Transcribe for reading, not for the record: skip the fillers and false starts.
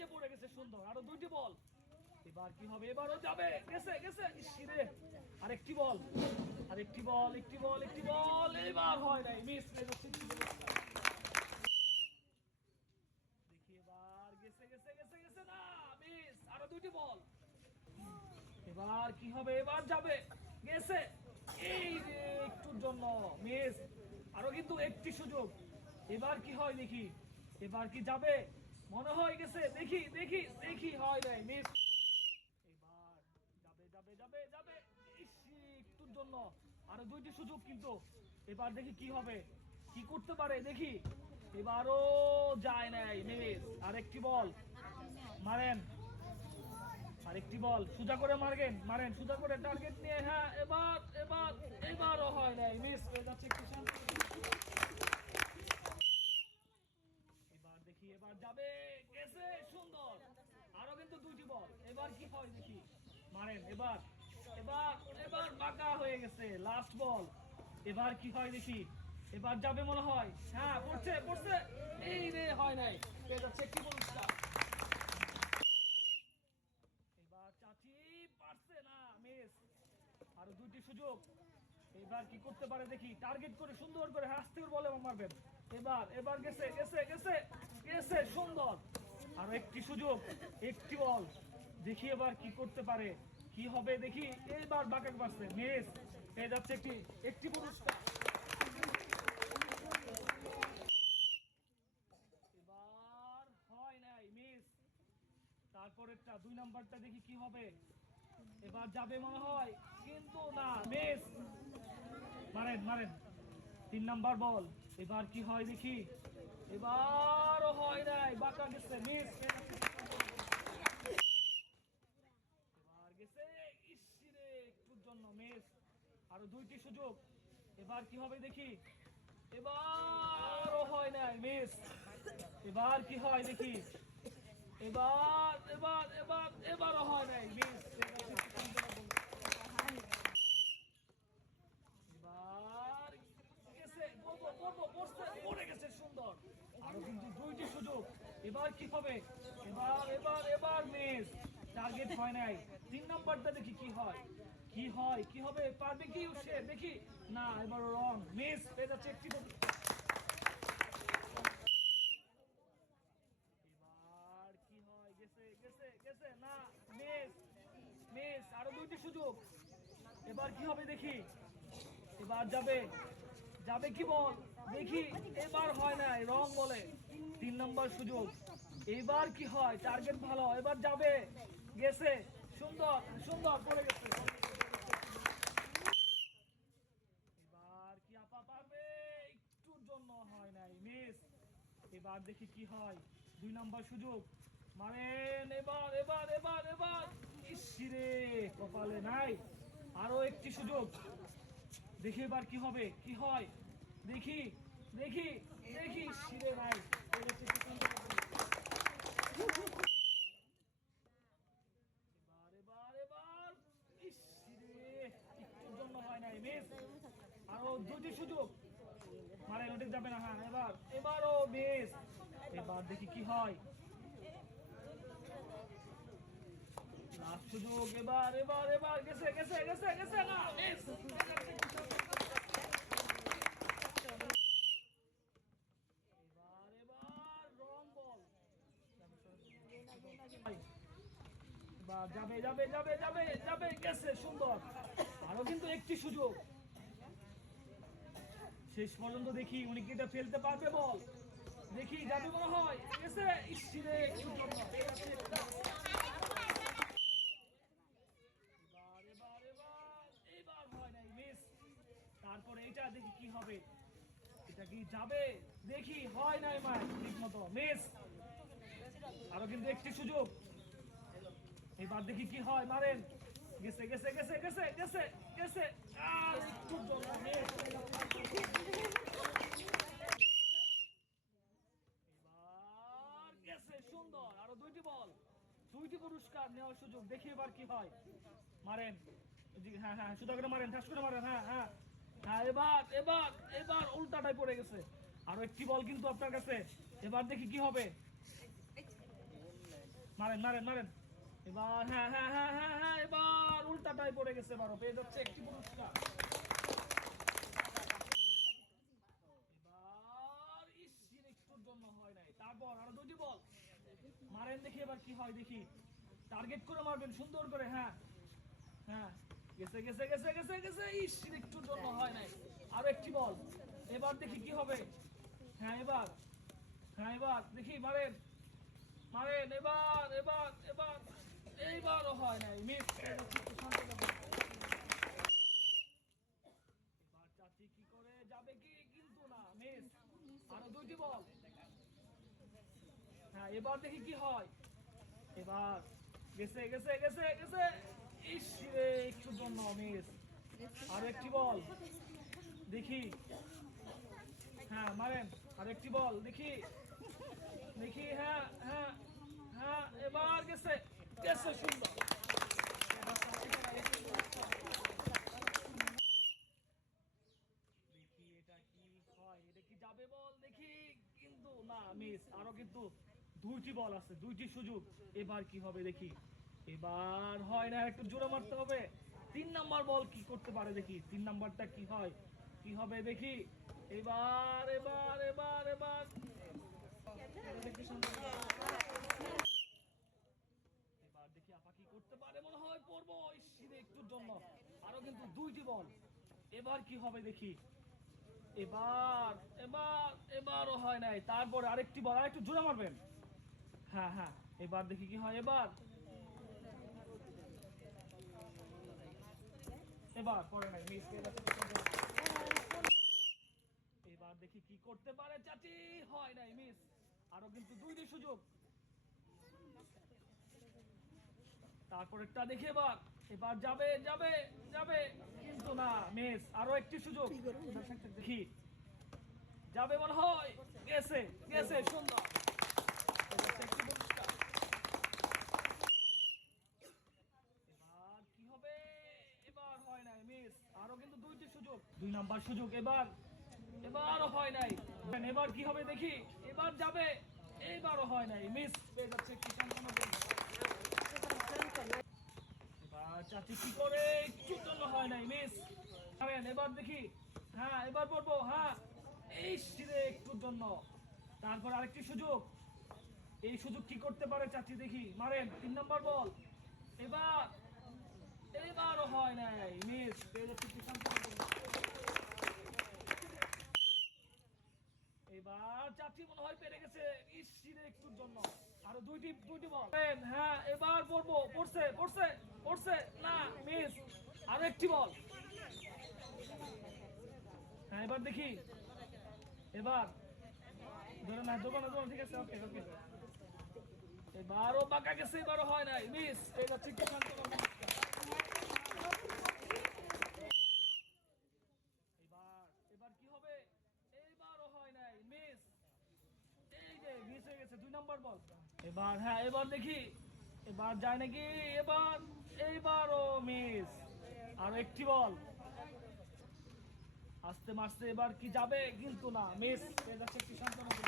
যে পড়ে গেছে সুন্দর, আরো দুইটি বল। এবার কি হবে? এবারও যাবে, গেছে গেছে, ইসিরে আরেকটি বল, আরেকটি বল, একটি বল, একটি বল, এবার হয় নাই, মিস হয়ে যাচ্ছে। দেখি এবার গেছে গেছে গেছে গেছে, না মিস, আরো দুইটি বল। এবার কি হবে? এবার যাবে, গেছে, এই রে একটুর জন্য মিস। আরো কিন্তু একটি সুযোগ, এবার কি হয় দেখি, এবার কি যাবে? মনে হয় গেছে, দেখি দেখি দেখি, হয় নাই, মিস। এবার যাবে যাবে যাবে যাবে, একটুর জন্য আরো দুইটি সুযোগ কিন্তু, এবার দেখি কি হবে, কি করতে পারে দেখি। এবারও যায় নাই, মিস। আরেকটি বল মারেন, আরেকটি বল, সোজা করে মারবেন, মারেন সোজা করে, টার্গেট নিয়ে। হ্যাঁ, এবার এবার এবারও হয় নাই, মিস হয়ে যাচ্ছে। এবার দেখি, এবার যাবে, গেছে সুন্দর, আরো কিন্তু দুইটি বল, এবার কি হয় দেখি, মারেন। এবার এবার এবার বাঁকা হয়ে গেছে, লাস্ট বল, এবার কি হয় দেখি, এবার যাবে মনে হয়। হ্যাঁ, পড়ছে পড়ছে, এই রে হয় নাই, পেয়ে যাচ্ছে একটি পুরস্কার। এবার চাচি পারছে না, মিস। আরো দুইটি সুযোগ, এবার কি করতে পারে দেখি, টার্গেট করে সুন্দর করে হাসতে বলে মারবেন। এবার এবার গেছে গেছে গেছে গেছে, সুন্দর, আরো একটি সুযোগ, একটি বল, দেখি এবার কি করতে পারে, কি হবে দেখি। এবার বাঁকা পারছে, মিস, পেয়ে যাচ্ছে একটি একটি পুরস্কার। এবার হয় নাই, মিস। তারপরেরটা, 2 নাম্বারটা দেখি কি হবে, এবার যাবে মনে হয়, কিন্তু না, মিস। মারেন মারেন, 3 নাম্বার বল, এবার কি হয় দেখি, এবারও হয় নাই, বাঁকা গেছে, মিস। এবার গেছে, ইসিরে একটুর জন্য মিস। আরো দুইটি সুযোগ, এবার কি হবে দেখি, এবারও হয় নাই, মিস। এবার কি হয় দেখি, এবার এবার এবার এবারও হয় নাই, মিস। এবার গেছে, পড়বো পড়বো, পড়ছে, পড়ে গেছে সুন্দর, আরো কিন্তু দুইটি সুযোগ, এবার কি হবে, এবার এবার এবার মিস, টার্গেট হয় নাই। 3 নাম্বারটা দেখি কি হয়, কি হয়, কি হবে, পারবে কি সে দেখি, না, এবার রং, মিস, পেয়ে যাচ্ছে একটি। এবার কি হয়, গেছে গেছে গেছে, না, মিস মিস, আরো দুইটি সুযোগ, এবার কি হবে দেখি, এবার যাবে যাবে, কি বল দেখি, এবার হয় নাই, রং বলে। 3 নম্বর সুযোগ, এবার কি হয়, টার্গেট ভালো, এবার যাবে, গেছে, সুন্দর সুন্দর, পড়ে গেছে। এবার কি আপা পারবে, একটুর জন্য হয় নাই, মিস। এবার দেখি কি হয়, 2 নাম্বার সুযোগ, মারেন, এবার এবার এবার এবার, ইসিরে কপালে নাই, আরো একটি সুযোগ, দেখি এবার কি হবে, কি হয় দেখি দেখি দেখি, ইসিরে নাই। এবার এবার এবার, ইসিরে একটুর জন্য হয় নাই, মিস। আরো দুটি সুযোগ, মারেন, ওঠে যাবে না। হ্যাঁ, এবার এবারও মিস। এবার দেখি কি হয়, লাস্ট সুযোগ, এবার এবার এবার, গেছে গেছে গেছে গেছে, না, মিস। এবার এবার রং বল, এবার যাবে যাবে যাবে যাবে যাবে, গেছে সুন্দর, আরো কিন্তু একটি সুযোগ, শেষ পর্যন্ত দেখি উনি কি এটা ফেলতে পারবে বল, দেখি যাবে মনে হয়, গেছে, ইসিরে একটুর জন্য। এবার এবার এবার এবার হয় নাই, মিস। তারপরে এটা দেখি কি হবে, এটা কি যাবে দেখি, হয় নাই, মার ঠিক মতো, মিস। আরো কিন্তু একটি সুযোগ, এবার দেখি কি হয়, মারেন, গেছে গেছে গেছে গেছে গেছে গেছে, আর একটুর জন্য, মিস। এবার গেছে সুন্দর, আরো দুইটি বল, দুইটি পুরস্কার নেওয়ার সুযোগ, দেখি এবার কি হয়, মারেন, হ্যাঁ হ্যাঁ, সুদা করে মারেন, ঠাস করে মারেন, হ্যাঁ হ্যাঁ হ্যাঁ, এবার এবার এবার উল্টাটাই পড়ে গেছে, আরো একটি বল কিন্তু আপনার কাছে, এবার দেখি কি হবে, মারেন মারেন মারেন। এবার হ্যাঁ হ্যাঁ হ্যাঁ হ্যাঁ হ্যাঁ, এবার উল্টাটাই পড়ে গেছে, এবারও পেয়ে যাচ্ছে একটি পুরস্কার। এবার ইসির একটুর জন্য হয় নাই। তারপর আরো দুটি বল মারেন, দেখি এবার কি হয়, দেখি টার্গেট করে মারবেন সুন্দর করে। হ্যাঁ হ্যাঁ, গেছে গেছে গেছে গেছে গেছে, ইসির একটুর জন্য হয় নাই। আরো একটি বল, এবার দেখি কি হবে। হ্যাঁ এবার, হ্যাঁ এবার দেখি মারেন মারেন, এবার এবার এবার, এইবারও হয় নাই, মিস। এবার চাচি কি করে যাবে কি, কিন্তু না, মিস। আরো দুইটি বল। হ্যাঁ এবার দেখি কি হয়। এবার গেছে গেছে গেছে গেছে, ইস রে একটু জন্য মিস। আর একটি বল দেখি। হ্যাঁ মারেন, আর একটি বল দেখি দেখি। হ্যাঁ হ্যাঁ হ্যাঁ, এবার গেছে গেছে, সুন্দর। দেখি এটা কি হয়, এটা কি যাবে বল দেখি, কিন্তু না, মিস। আরো কিন্তু দুইটি বল আছে, দুইটি সুযোগ, এবার কি হবে দেখি। এবার হয় না, একটু জোরে মারতে হবে। 3 নাম্বার বল কি করতে পারে দেখি, 3 নাম্বারটা কি হয়, কি হবে দেখি। এবার এবার এবার এবার, এবার দেখি আপা কি করতে পারে, মনে হয় পড়বো ইসিরে একটুর জন্য। আরো কিন্তু দুইটি বল, এবার কি হবে দেখি। এবার এবার এবারও হয় নাই। তারপরে আরেকটি বল, আরেকটু জোরে মারবেন। হ্যাঁ হ্যাঁ, এবার দেখি কি হয়। এবার এবার পরে নাই, মিস। এবার দেখি কি করতে পারে চাচি, হয় নাই, মিস। আরো কিন্তু দুইটি সুযোগ, তারপরেরটা দেখি। এবার এবার যাবে যাবে যাবে, কিন্তু না, মিস। আরো একটি সুযোগ দেখি, যাবে মনে হয়, গেছে গেছে, সুন্দর। এবার কি হবে, এবার হয় নাই, মিস। আরো কিন্তু দুইটি সুযোগ, 2 নাম্বার সুযোগ। এবার এবারও হয় নাই, এবার কি হবে দেখি। এবার যাবে, এইবারও হয় নাই, মিস। পেয়ে যাচ্ছে একটি সান্ত্বনা বল। এবার চাচি কি করে, একটুর জন্য হয় নাই, মিস। এবার দেখি। হ্যাঁ এবার পড়বো, হ্যাঁ, এই সিরে একটুর জন্য। তারপর আরেকটি সুযোগ, এই সুযোগ কি করতে পারে চাচি দেখি, মারেন। 3 নম্বর বল। এবার এবারও হয় নাই, মিস। পেয়ে যাচ্ছে একটি সান্ত্বনা বল। এবার চাচি মনে হয় পেরে গেছে, ইসিরে একটুর জন্য। আরো দুইটি দুইটি বল। হ্যাঁ এবার পড়বো, পড়ছে পড়ছে পড়ছে, না, মিস। আরো একটি বল। হ্যাঁ এবার দেখি। এবার ধরে না, দোকানে দোকান, ঠিক আছে, ওকে ওকে। এবারও বাঁকা গেছে, এবারও হয় নাই, মিস। এই যাচ্ছে একটু সান্ত্বনা বল। এবার এবার কি হবে, এইবারও হয় নাই, মিস। এই যে মিস হয়ে গেছে, 2 নাম্বার বল। এবার হ্যাঁ এবার দেখি, এবার যায় নাকি। এবার এইবারও মিস। আর একটি বল, আস্তে মাস্তে, এবার কি যাবে, কিন্তু না, মিস। পেয়ে যাচ্ছে একটি সান্ত্বনা বল।